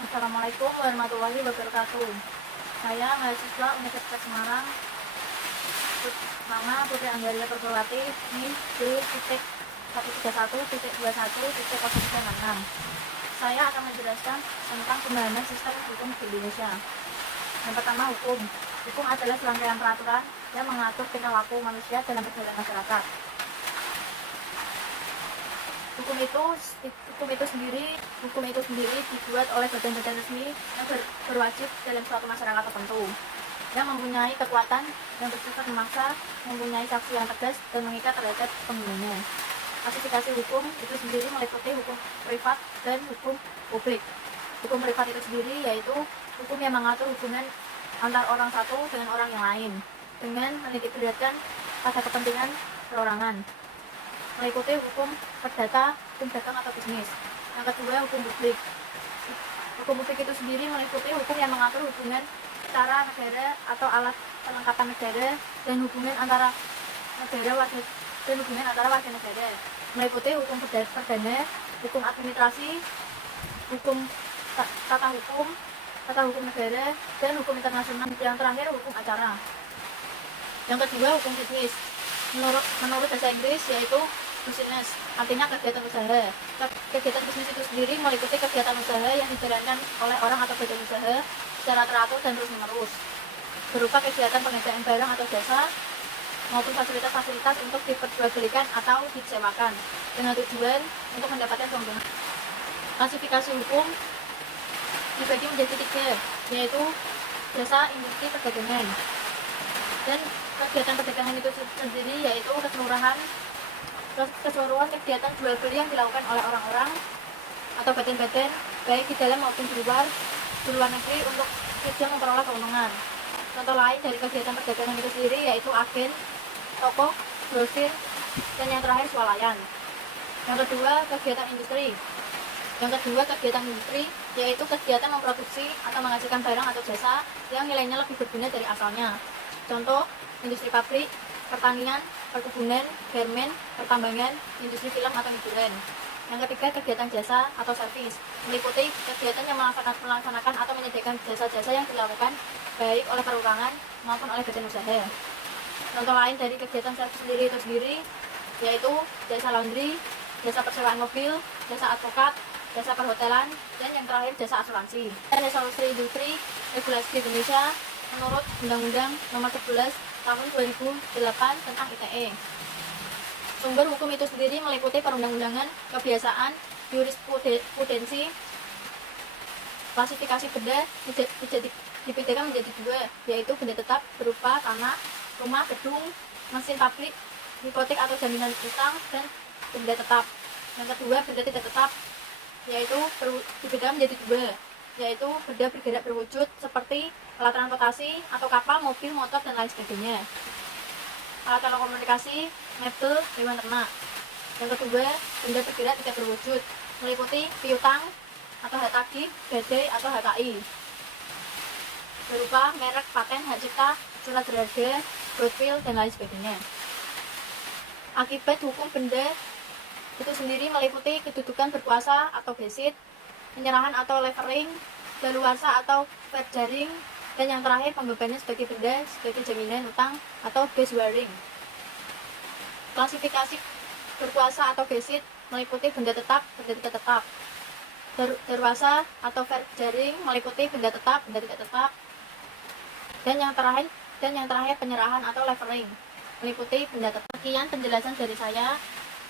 Assalamualaikum warahmatullahi wabarakatuh. Saya mahasiswa Universitas Semarang, nama Putri Anggaria Perpawati, NIM D.131.21.036. Saya akan menjelaskan tentang pembahasan sistem hukum di Indonesia. Yang pertama, hukum. Hukum adalah serangkaian peraturan yang mengatur tingkah laku manusia dalam perjalanan masyarakat. Hukum itu sendiri dibuat oleh badan-badan resmi yang berwajib dalam suatu masyarakat tertentu, yang mempunyai kekuatan yang bersifat memaksa, mempunyai sanksi yang tegas dan mengikat terhadap penggunanya. Klasifikasi hukum itu sendiri meliputi hukum privat dan hukum publik. Hukum privat itu sendiri yaitu hukum yang mengatur hubungan antar orang satu dengan orang yang lain dengan menitikberatkan pada kepentingan perorangan. Meliputi hukum perdata, hukum dagang atau bisnis. Yang kedua, hukum publik. Hukum publik itu sendiri meliputi hukum yang mengatur hubungan antara negara atau alat perlengkapan negara dan hubungan antara warga negara. Meliputi hukum perdana, hukum administrasi, hukum tata hukum negara, dan hukum internasional. Yang terakhir, hukum acara. Yang kedua, hukum bisnis. Menurut bahasa Inggris yaitu business, artinya kegiatan usaha. Kegiatan bisnis itu sendiri meliputi kegiatan usaha yang dijalankan oleh orang atau badan usaha secara teratur dan terus-menerus, berupa kegiatan pengadaan barang atau jasa maupun fasilitas-fasilitas untuk diperjualbelikan atau disewakan dengan tujuan untuk mendapatkan keuntungan. Klasifikasi hukum dibagi menjadi 3, yaitu jasa, industri, perdagangan. Dan kegiatan perdagangan itu sendiri yaitu keseluruhan kegiatan jual beli yang dilakukan oleh orang-orang atau badan-badan baik di dalam maupun di luar negeri untuk tujuan memperoleh keuntungan. Contoh lain dari kegiatan perdagangan itu sendiri yaitu agen, toko, grosir, dan yang terakhir swalayan. Yang kedua, kegiatan industri. Yaitu kegiatan memproduksi atau menghasilkan barang atau jasa yang nilainya lebih berguna dari asalnya. Contoh, industri pabrik, pertanian, perkebunan, garmen, pertambangan, industri film atau hiburan. Yang ketiga, kegiatan jasa atau servis, meliputi kegiatan yang melaksanakan atau menyediakan jasa-jasa yang dilakukan baik oleh perorangan maupun oleh badan usaha. Contoh lain dari kegiatan servis itu sendiri yaitu jasa laundry, jasa persewaan mobil, jasa advokat, jasa perhotelan, dan yang terakhir jasa asuransi. Resolusi Industri Regulasi Indonesia menurut Undang-Undang Nomor 11 Tahun 2008 tentang ITE. Sumber hukum itu sendiri meliputi perundang-undangan, kebiasaan, jurisprudensi. Klasifikasi benda dibedakan menjadi 2, yaitu benda tetap berupa tanah, rumah, gedung, mesin pabrik, hipotek atau jaminan utang, dan benda tetap. Yang kedua, benda tidak tetap, yaitu dibedakan menjadi 2, yaitu benda bergerak berwujud seperti alat transportasi atau kapal, mobil, motor, dan lain sebagainya. Alat telekomunikasi, mebel, hewan ternak. Yang kedua, benda bergerak tidak berwujud, meliputi piutang atau hak tagih, badai atau HKI, berupa merek, paten, hak cipta, surat berharga, goodwill, dan lain sebagainya. Akibat hukum benda itu sendiri meliputi kedudukan berkuasa atau gesit, penyerahan atau levering, daluarsa atau verjaring, dan yang terakhir pembebanan sebagai benda sebagai jaminan utang atau bearing. Klasifikasi berkuasa atau gesit meliputi benda tetap, benda tidak tetap. Daluarsa atau verjaring meliputi benda tetap, benda tidak tetap. Dan yang terakhir penyerahan atau levering meliputi benda tetap. Sekian penjelasan dari saya.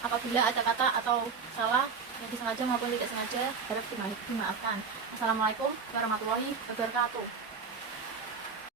Apabila ada kata atau salah yang disengaja maupun tidak sengaja, harap dimaafkan. Assalamualaikum warahmatullahi wabarakatuh.